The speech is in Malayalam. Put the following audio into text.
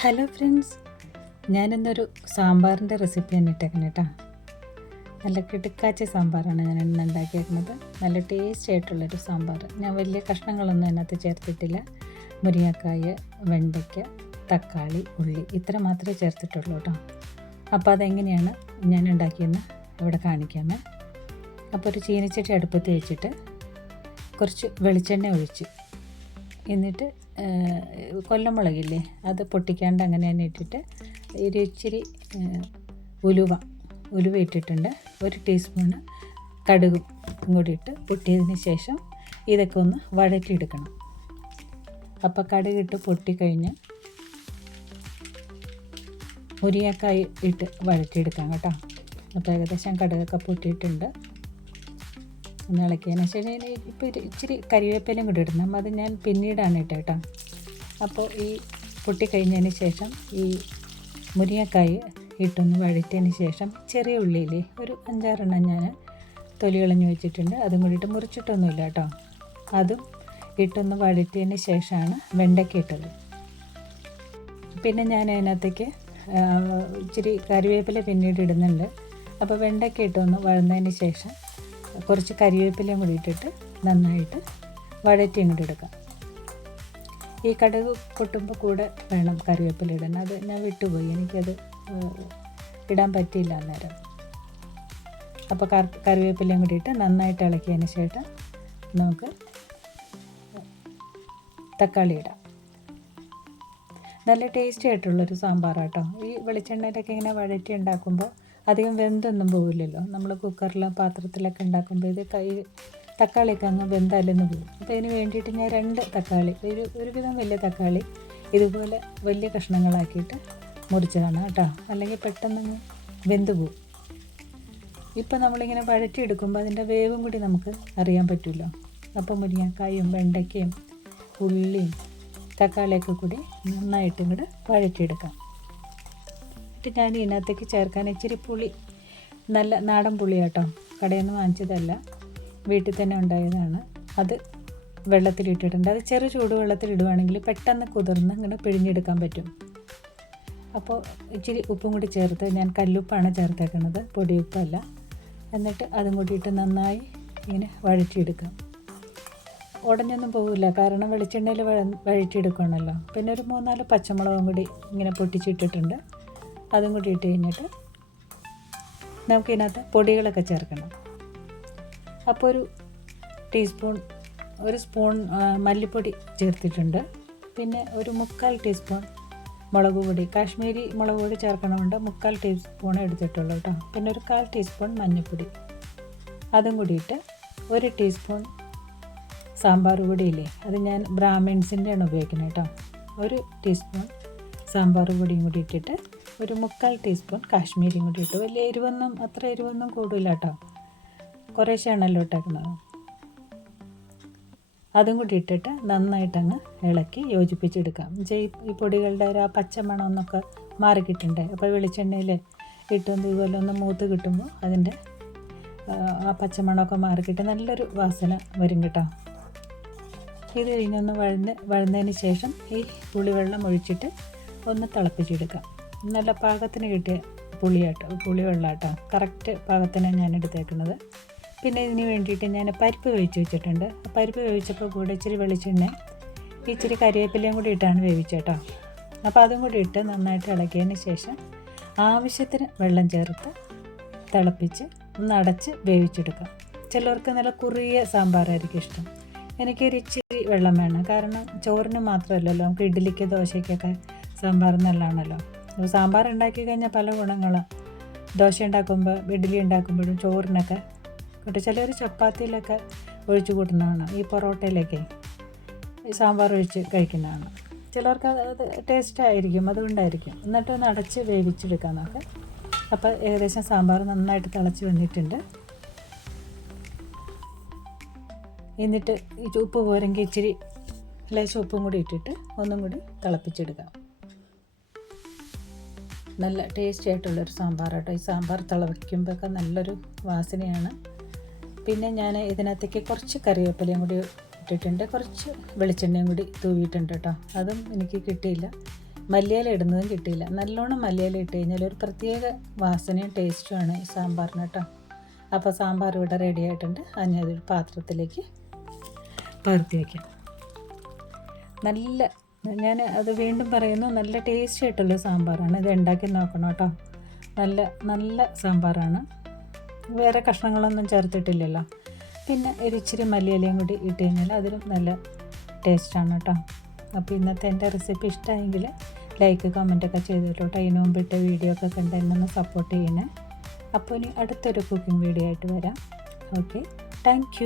Hello friends. ഞാനിന്നൊരു സാമ്പാറിന്റെ റെസിപ്പിയാണ് ഇട്ടേക്കുന്നത് കേട്ടോ. നല്ല കിടുക്കാച്ച സാമ്പാറാണ് ഞാൻ ഇന്ന് ഉണ്ടാക്കിയേക്കുന്നത്. നല്ല ടേസ്റ്റി ആയിട്ടുള്ളൊരു സാമ്പാർ. ഞാൻ വലിയ കഷ്ണങ്ങളൊന്നും അതിനകത്ത് ചേർത്തിട്ടില്ല. മുരിങ്ങക്കായ വെണ്ടയ്ക്ക തക്കാളി ഉള്ളി ഇത്ര മാത്രമേ ചേർത്തിട്ടുള്ളൂ കേട്ടോ. അപ്പോൾ അതെങ്ങനെയാണ് ഞാൻ ഉണ്ടാക്കിയെന്ന് ഇവിടെ കാണിക്കാമേ. അപ്പോൾ ഒരു ചീനച്ചട്ടി അടുപ്പത്ത് വെച്ചിട്ട് കുറച്ച് വെളിച്ചെണ്ണ ഒഴിച്ച് എന്നിട്ട് കൊല്ലമുളകില്ലേ അത് പൊട്ടിക്കാണ്ട് അങ്ങനെ തന്നെ ഇട്ടിട്ട് ഒരു ഇച്ചിരി ഉലുവ ഉലുവ ഇട്ടിട്ടുണ്ട്. ഒരു ടീസ്പൂണ് കടുകും കൂടി ഇട്ട് പൊട്ടിയതിന് ശേഷം ഇതൊക്കെ ഒന്ന് വഴറ്റിയെടുക്കണം. അപ്പോൾ കടുകിട്ട് പൊട്ടിക്കഴിഞ്ഞ് മുരിയക്കായി ഇട്ട് വഴറ്റിയെടുക്കാം കേട്ടോ. അപ്പോൾ ഏകദേശം കടുകൊക്കെ പൊട്ടിയിട്ടുണ്ട്. ഒന്ന് ഇളക്കിയതിന് ശേഷം ഇപ്പോൾ ഇച്ചിരി കരിവേപ്പിലയും കൂടി ഇടണം. അത് ഞാൻ പിന്നീടാണ് ഇട്ട കേട്ടോ. അപ്പോൾ ഈ പൊട്ടി പൊട്ടിക്കഴിഞ്ഞതിന് ശേഷം ഈ മുരിങ്ങക്കായ് ഇട്ടൊന്ന് വഴറ്റിയതിന് ശേഷം ചെറിയ ഉള്ളിയിൽ ഒരു അഞ്ചാറെണ്ണം ഞാൻ തൊലി കളഞ്ഞ് വെച്ചിട്ടുണ്ട്. അതും കൂടിയിട്ട് മുറിച്ചിട്ടൊന്നുമില്ല കേട്ടോ. അതും ഇട്ടൊന്ന് വഴറ്റിയതിന് ശേഷമാണ് വെണ്ടയ്ക്ക ഇട്ടത്. പിന്നെ ഞാൻ അതിനകത്തേക്ക് ഇച്ചിരി കറിവേപ്പില പിന്നീട് ഇടുന്നുണ്ട്. അപ്പോൾ വെണ്ടയ്ക്ക ഇട്ടൊന്ന് വഴന്നതിന് ശേഷം കുറച്ച് കരിവേപ്പിലയും കൂടി ഇട്ടിട്ട് നന്നായിട്ട് വഴറ്റി ഇങ്ങോട്ട് എടുക്കാം. ഈ കടുക് പൊട്ടുമ്പോൾ കൂടെ വേണം കറിവേപ്പില ഇടാൻ. അത് ഞാൻ വിട്ടുപോയി. എനിക്കത് ഇടാൻ പറ്റിയില്ല അന്നേരം. അപ്പോൾ കറിവേപ്പിലയും കൂടി ഇട്ട് നന്നായിട്ട് ഇളക്കിയതിന് ശേഷം നമുക്ക് തക്കാളി ഇടാം. നല്ല ടേസ്റ്റി ആയിട്ടുള്ളൊരു സാമ്പാറാട്ടോ. ഈ വെളിച്ചെണ്ണയിലൊക്കെ ഇങ്ങനെ വഴറ്റി ഉണ്ടാക്കുമ്പോൾ അധികം വെന്തൊന്നും പോവില്ലല്ലോ. നമ്മൾ കുക്കറിലും പാത്രത്തിലൊക്കെ ഉണ്ടാക്കുമ്പോൾ ഇത് കൈ തക്കാളിയൊക്കെ അങ്ങ് വെന്താലെന്ന് പോകും അപ്പോൾ ഇതിന് വേണ്ടിയിട്ട് ഞാൻ രണ്ട് തക്കാളി ഒരു ഒരുവിധം വലിയ തക്കാളി ഇതുപോലെ വലിയ കഷ്ണങ്ങളാക്കിയിട്ട് മുറിച്ചതാണ് കേട്ടോ. അല്ലെങ്കിൽ പെട്ടെന്ന് വെന്ത് പോകും ഇപ്പം നമ്മളിങ്ങനെ വഴറ്റിയെടുക്കുമ്പോൾ അതിന്റെ വേവും കൂടി നമുക്ക് അറിയാൻ പറ്റുമല്ലോ അപ്പം മുരിങ്ങക്കായും വെണ്ടയ്ക്കയും ഉള്ളിയും തക്കാളിയൊക്കെ കൂടി നന്നായിട്ട് ഇങ്ങോട്ട് വഴറ്റിയെടുക്കാം. എന്നിട്ട് ഞാൻ ഇതിനകത്തേക്ക് ചേർക്കാൻ ഇച്ചിരി പുളി നല്ല നാടൻ പുളി കേട്ടോ. കടയിൽ നിന്ന് വാങ്ങിച്ചതല്ല. വീട്ടിൽ തന്നെ ഉണ്ടായതാണ്. അത് വെള്ളത്തിലിട്ടിട്ടുണ്ട് അത് ചെറു ചൂടുവെള്ളത്തിൽ ഇടുവാണെങ്കിൽ പെട്ടെന്ന് കുതിർന്ന് ഇങ്ങനെ പിഴിഞ്ഞെടുക്കാൻ പറ്റും. അപ്പോൾ ഇച്ചിരി ഉപ്പും കൂടി ചേർത്ത് ഞാൻ കല്ലുപ്പാണ് ചേർത്തേക്കുന്നത്. പൊടി പൊടിയുപ്പല്ല. എന്നിട്ട് അതും കൂടിയിട്ട് നന്നായി ഇങ്ങനെ വഴറ്റിയെടുക്കാം. ഉടഞ്ഞൊന്നും പോകില്ല കാരണം വെളിച്ചെണ്ണയിൽ വഴ വഴറ്റിയെടുക്കണമല്ലോ പിന്നെ ഒരു മൂന്നാൽ പച്ചമുളകും കൂടി ഇങ്ങനെ പൊട്ടിച്ചിട്ടിട്ടുണ്ട്. അതും കൂടി ഇട്ട് കഴിഞ്ഞിട്ട് നമുക്കിതിനകത്ത് പൊടികളൊക്കെ ചേർക്കണം. അപ്പോൾ ഒരു ടീസ്പൂൺ ഒരു സ്പൂൺ മല്ലിപ്പൊടി ചേർത്തിട്ടുണ്ട്. പിന്നെ ഒരു മുക്കാൽ ടീസ്പൂൺ മുളക് പൊടി കാശ്മീരി മുളക് പൊടി ചേർക്കണമുണ്ട്. മുക്കാൽ ടീസ്പൂൺ എടുത്തിട്ടുള്ളൂ കേട്ടോ. പിന്നെ ഒരു കാൽ ടീസ്പൂൺ മഞ്ഞൾപ്പൊടി അതും കൂടിയിട്ട് ഒരു ടീസ്പൂൺ സാമ്പാർ പൊടിയില്ലേ അത് ഞാൻ ബ്രാഹ്മിൺസിന്റെയാണ് ഉപയോഗിക്കുന്നത് കേട്ടോ. ഒരു ടീസ്പൂൺ സാമ്പാർ പൊടിയും കൂടി ഇട്ടിട്ട് ഒരു മുക്കാൽ ടീസ്പൂൺ കാശ്മീരിയും കൂടി ഇട്ടു. വലിയ എരിവൊന്നും അത്ര എരിവൊന്നും കൂടില്ല കേട്ടോ. കുറേശ്ശാണല്ലോ ഇട്ടേക്കുന്നത്. അതും കൂടി ഇട്ടിട്ട് നന്നായിട്ടങ്ങ് ഇളക്കി യോജിപ്പിച്ചെടുക്കാം. ഈ പൊടികളുടെ ഒരു ആ പച്ചമണം എന്നൊക്കെ മാറിക്കിട്ടുണ്ടേ അപ്പോൾ വെളിച്ചെണ്ണയിൽ ഇട്ടൊന്ന് ഇതുപോലെ ഒന്ന് മൂത്ത് കിട്ടുമ്പോൾ അതിന്റെ ആ പച്ചമണമൊക്കെ മാറിക്കിട്ട് നല്ലൊരു വാസന വരും കേട്ടോ. ഇത് കഴിഞ്ഞൊന്ന് വഴന്ന് വഴന്നതിന് ശേഷം ഈ പുളിവെള്ളം ഒഴിച്ചിട്ട് ഒന്ന് തിളപ്പിച്ചെടുക്കാം. നല്ല പാകത്തിന് കിട്ടിയ പുളിയാട്ടോ പുളി വെള്ളാട്ടോ കറക്റ്റ് പാകത്തിന് ഞാൻ എടുത്തേക്കുന്നത്. പിന്നെ ഇതിന് വേണ്ടിയിട്ട് ഞാൻ പരിപ്പ് വേവിച്ച് വെച്ചിട്ടുണ്ട്. പരിപ്പ് വേവിച്ചപ്പോൾ കൂടെ ഇച്ചിരി വെളിച്ചെണ്ണ ഇച്ചിരി കരിവേപ്പിലയും കൂടി ഇട്ടാണ് വേവിച്ചേട്ടോ. അപ്പോൾ അതും കൂടി ഇട്ട് നന്നായിട്ട് ഇളക്കിയതിന് ശേഷം ആവശ്യത്തിന് വെള്ളം ചേർത്ത് തിളപ്പിച്ച് ഒന്ന് അടച്ച് വേവിച്ചെടുക്കാം ചിലർക്ക് നല്ല കുറിയ സാമ്പാറായിരിക്കും ഇഷ്ടം. എനിക്കൊരു ഇച്ചിരി വെള്ളം വേണം. കാരണം ചോറിന് മാത്രമല്ലല്ലോ നമുക്ക് ഇഡ്ഡലിക്ക് ദോശയ്ക്കൊക്കെ സാമ്പാർ നല്ലതാണല്ലോ. സാമ്പാർ ഉണ്ടാക്കി കഴിഞ്ഞാൽ പല ഗുണങ്ങളാണ് ദോശ ഉണ്ടാക്കുമ്പോൾ ഇഡ്ഡലി ഉണ്ടാക്കുമ്പോഴും ചോറിനൊക്കെ കേട്ടോ ചിലർ ചപ്പാത്തിയിലൊക്കെ ഒഴിച്ച് കൂട്ടുന്നതാണ്. ഈ പൊറോട്ടയിലൊക്കെ ഈ സാമ്പാർ ഒഴിച്ച് കഴിക്കുന്നതാണ്. ചിലർക്ക് അത് ടേസ്റ്റ് ആയിരിക്കും അതുകൊണ്ടായിരിക്കും. എന്നിട്ട് ഒന്ന് അടച്ച് വേവിച്ചെടുക്കാം നമുക്ക് അപ്പോൾ ഏകദേശം സാമ്പാർ നന്നായിട്ട് തിളച്ച് വന്നിട്ടുണ്ട്. എന്നിട്ട് ഈ ഉപ്പ് പോരെങ്കിൽ ഇച്ചിരി ലേശം ഉപ്പും കൂടി ഇട്ടിട്ട് ഒന്നും കൂടി തിളപ്പിച്ചെടുക്കാം. നല്ല ടേസ്റ്റി ആയിട്ടുള്ളൊരു സാമ്പാർ കേട്ടോ ഈ സാമ്പാർ തിളവയ്ക്കുമ്പോഴൊക്കെ നല്ലൊരു വാസനയാണ്. പിന്നെ ഞാൻ ഇതിനകത്തേക്ക് കുറച്ച് കറിവേപ്പിലയും കൂടി ഇട്ടിട്ടുണ്ട്. കുറച്ച് വെളിച്ചെണ്ണയും കൂടി തൂവിയിട്ടുണ്ട് കേട്ടോ. അതും എനിക്ക് കിട്ടിയില്ല. മല്ലിയില ഇടുന്നതും കിട്ടിയില്ല. നല്ലോണം മല്ലിയില ഇട്ട് കഴിഞ്ഞാൽ ഒരു പ്രത്യേക വാസനയും ടേസ്റ്റുമാണ് ഈ സാമ്പാറിന് കേട്ടോ. അപ്പോൾ സാമ്പാർ ഇവിടെ റെഡി ആയിട്ടുണ്ട്. അത് ഞാനൊരു പാത്രത്തിലേക്ക് പകർത്തി വയ്ക്കാം. നല്ല ഞാൻ അത് വീണ്ടും പറയുന്നു നല്ല ടേസ്റ്റി ആയിട്ടുള്ള സാമ്പാറാണ്. ഇത് ഉണ്ടാക്കി നോക്കണം കേട്ടോ. നല്ല നല്ല സാമ്പാറാണ്. വേറെ കഷ്ണങ്ങളൊന്നും ചേർത്തിട്ടില്ലല്ലോ. പിന്നെ ഒരു ഇച്ചിരി മല്ലിയിലയും കൂടി ഇട്ട് കഴിഞ്ഞാൽ അതിലും നല്ല ടേസ്റ്റാണ് കേട്ടോ. അപ്പോൾ ഇന്നത്തെ എന്റെ റെസിപ്പി ഇഷ്ടമായെങ്കിൽ ലൈക്ക് കമന്റൊക്കെ ചെയ്തിട്ടോ അതിന് മുമ്പിട്ട് വീഡിയോ ഒക്കെ കണ്ട് എന്നെ ഒന്ന് സപ്പോർട്ട് ചെയ്യണേ. അപ്പോൾ ഇനി അടുത്തൊരു കുക്കിംഗ് വീഡിയോ ആയിട്ട് വരാം. Okay thank